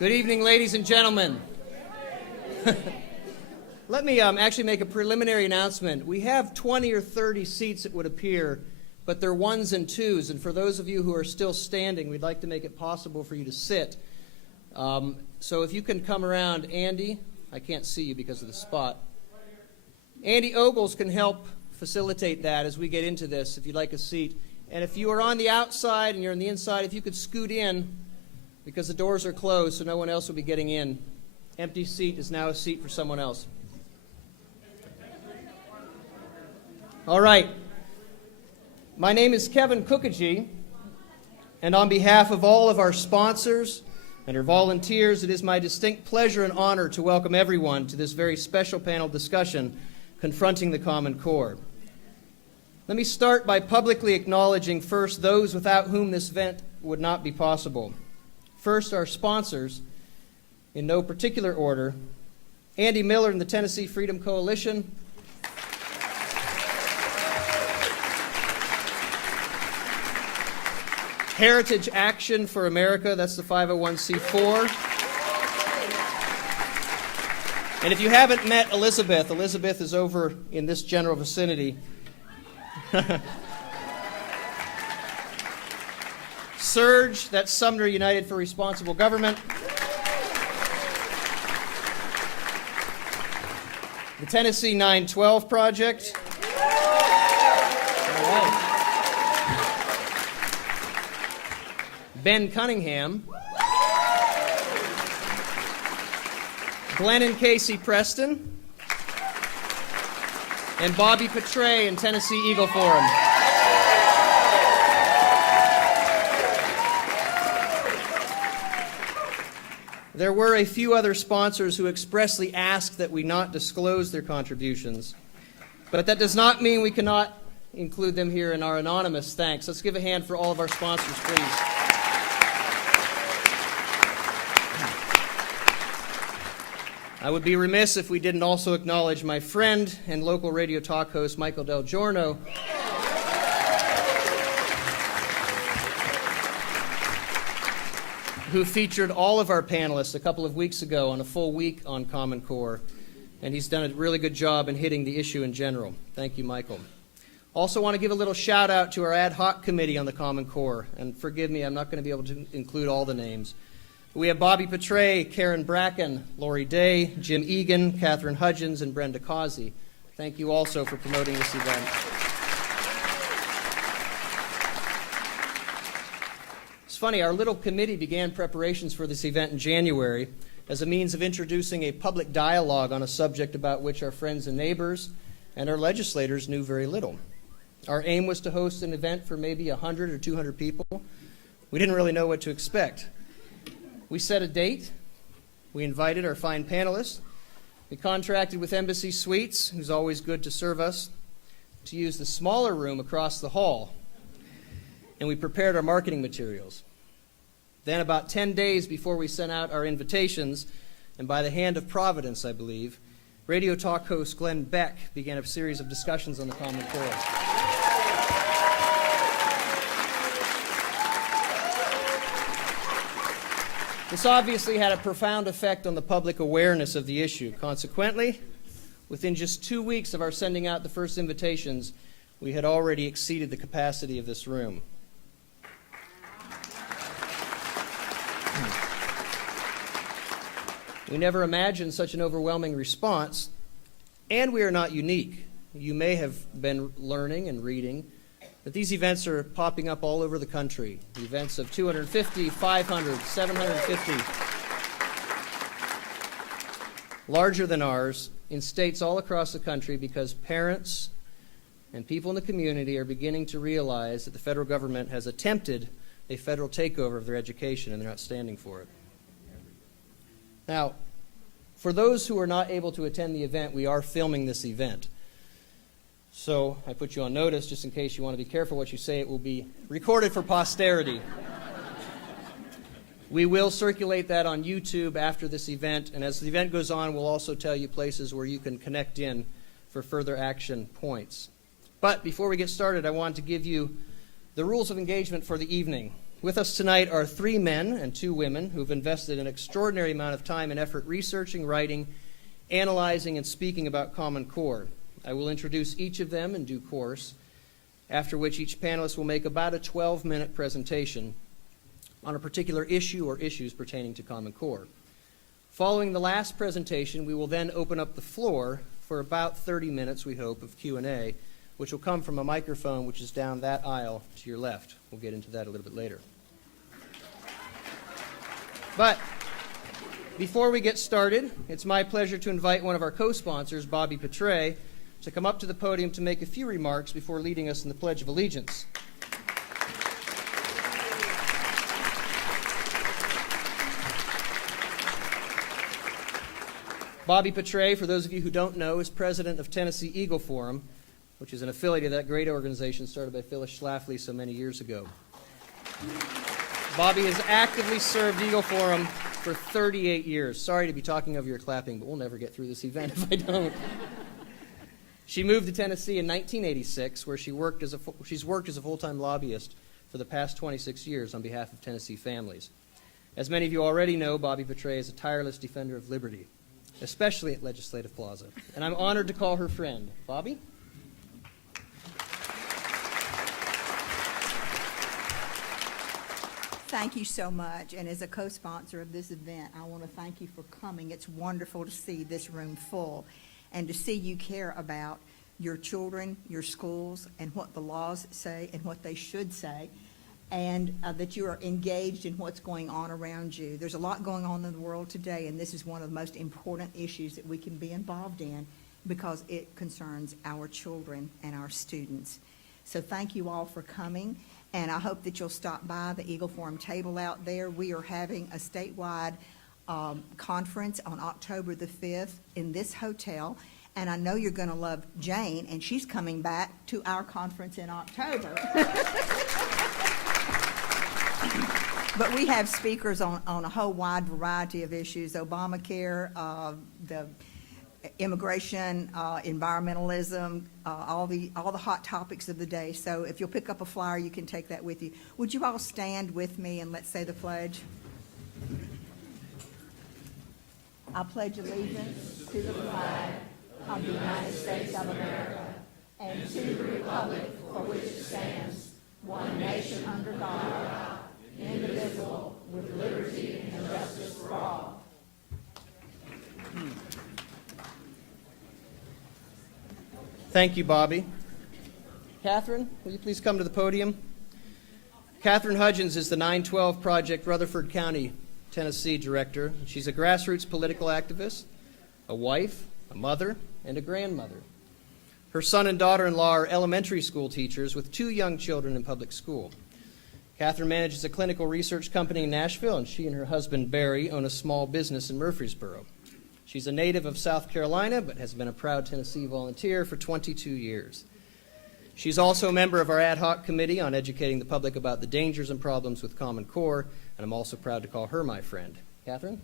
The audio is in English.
Good evening, ladies and gentlemen. Let me actually make a preliminary announcement. We have 20 or 30 seats, it would appear, but they're ones and twos. And for those of you who are still standing, we'd like to make it possible for you to sit. So if you can come around, Andy, I can't see you because of the spot. Andy Ogles can help facilitate that as we get into this, if you'd like a seat. And if you are on the outside and you're on the inside, if you could scoot in, because the doors are closed, so no one else will be getting in. Empty seat is now a seat for someone else. All right. My name is Kevin Kookogey, and on behalf of all of our sponsors and our volunteers, it is my distinct pleasure and honor to welcome everyone to this very special panel discussion, Confronting the Common Core. Let me start by publicly acknowledging first those without whom this event would not be possible. First, our sponsors, in no particular order: Andy Miller and the Tennessee Freedom Coalition, Heritage Action for America, that's the 501c4. And if you haven't met Elizabeth, Elizabeth is over in this general vicinity. Surge, that's Sumner United for Responsible Government. The Tennessee 912 Project. All right. Ben Cunningham. Glenn and Casey Preston. And Bobby Petray and Tennessee Eagle Forum. There were a few other sponsors who expressly asked that we not disclose their contributions, but that does not mean we cannot include them here in our anonymous thanks. Let's give a hand for all of our sponsors, please. I would be remiss if we didn't also acknowledge my friend and local radio talk host, Michael Del Giorno, who featured all of our panelists a couple of weeks ago on a full week on Common Core, and he's done a really good job in hitting the issue in general. Thank you, Michael. Also want to give a little shout out to our ad hoc committee on the Common Core, and forgive me, I'm not going to be able to include all the names. We have Bobby Petray, Karen Bracken, Lori Day, Jim Egan, Catherine Hudgens, and Brenda Causey. Thank you also for promoting this event. It's funny, our little committee began preparations for this event in January as a means of introducing a public dialogue on a subject about which our friends and neighbors and our legislators knew very little. Our aim was to host an event for maybe 100 or 200 people. We didn't really know what to expect. We set a date. We invited our fine panelists. We contracted with Embassy Suites, who's always good to serve us, to use the smaller room across the hall. And we prepared our marketing materials. Then about 10 days before we sent out our invitations, and by the hand of Providence, I believe, radio talk host Glenn Beck began a series of discussions on the Common Core. This obviously had a profound effect on the public awareness of the issue. Consequently, within just 2 weeks of our sending out the first invitations, we had already exceeded the capacity of this room. We never imagined such an overwhelming response, and we are not unique. You may have been learning and reading that these events are popping up all over the country. The events of 250, 500, 750, larger than ours, in states all across the country, because parents and people in the community are beginning to realize that the federal government has attempted a federal takeover of their education, and they're not standing for it. Now, for those who are not able to attend the event, we are filming this event. So I put you on notice, just in case you want to be careful what you say. It will be recorded for posterity. We will circulate that on YouTube after this event, and as the event goes on, we'll also tell you places where you can connect in for further action points. But before we get started, I want to give you the rules of engagement for the evening. With us tonight are 3 men and 2 women who've invested an extraordinary amount of time and effort researching, writing, analyzing, and speaking about Common Core. I will introduce each of them in due course, after which each panelist will make about a 12-minute presentation on a particular issue or issues pertaining to Common Core. Following the last presentation, we will then open up the floor for about 30 minutes, we hope, of Q&A, which will come from a microphone which is down that aisle to your left. We'll get into that a little bit later. But before we get started, it's my pleasure to invite one of our co-sponsors, Bobby Petray, to come up to the podium to make a few remarks before leading us in the Pledge of Allegiance. Bobby Petray, for those of you who don't know, is president of Tennessee Eagle Forum, which is an affiliate of that great organization started by Phyllis Schlafly so many years ago. Bobby has actively served Eagle Forum for 38 years. Sorry to be talking over your clapping, but we'll never get through this event if I don't. She moved to Tennessee in 1986, where she's worked as a full-time lobbyist for the past 26 years on behalf of Tennessee families. As many of you already know, Bobby Petray is a tireless defender of liberty, especially at Legislative Plaza, and I'm honored to call her friend. Bobby? Thank you so much, and as a co-sponsor of this event, I want to thank you for coming. It's wonderful to see this room full and to see you care about your children, your schools, and what the laws say and what they should say, and that you are engaged in what's going on around you. There's a lot going on in the world today, and this is one of the most important issues that we can be involved in because it concerns our children and our students. So thank you all for coming, and I hope that you'll stop by the Eagle Forum table out there. We are having a statewide conference on October the 5th in this hotel, and I know you're going to love Jane, and she's coming back to our conference in October. But we have speakers on a whole wide variety of issues: Obamacare, the immigration, environmentalism, all the hot topics of the day. So if you'll pick up a flyer, you can take that with you. Would you all stand with me and let's say the pledge? I pledge allegiance to the flag of the United States of America and to the republic for which it stands, one nation under God, indivisible, with liberty and justice for all. Thank you, Bobby. Catherine, will you please come to the podium? Catherine Hudgens is the 912 Project Rutherford County, Tennessee director. She's a grassroots political activist, a wife, a mother, and a grandmother. Her son and daughter-in-law are elementary school teachers with 2 young children in public school. Catherine manages a clinical research company in Nashville, and she and her husband, Barry, own a small business in Murfreesboro. She's a native of South Carolina, but has been a proud Tennessee volunteer for 22 years. She's also a member of our ad hoc committee on educating the public about the dangers and problems with Common Core, and I'm also proud to call her my friend. Catherine?